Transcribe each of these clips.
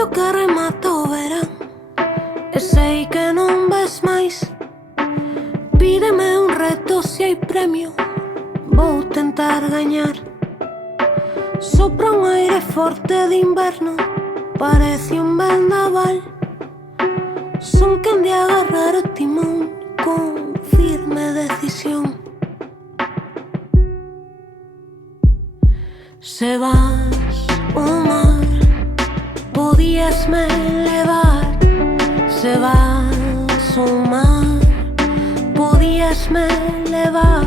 momento que remata o verán e sei que non ves máis. Pídeme un reto, se hai premio vou tentar gañar. Sopra un aire forte de inverno, parece un vendaval. Son quen de agarrar o timón con firme decisión. Se vas o mar, podíasme levar. Se vas o mar, podíasme levar.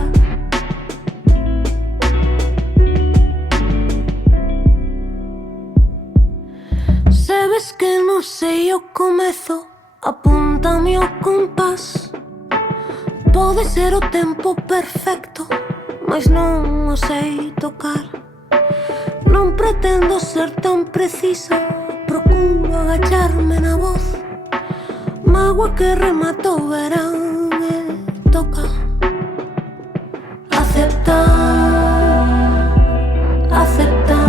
Se ves que non sei o comezo, apúntame o compás. Pode ser o tempo perfecto, mais non o sei tocar. Non pretendo ser tan precisa, procuro agacharme na voz. Mágoa que remata o verán e toca aceptar, aceptar.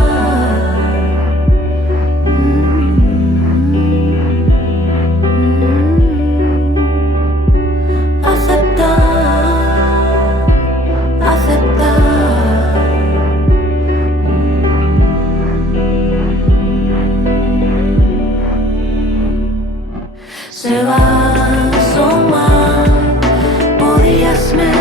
Se vas o mar, podíasme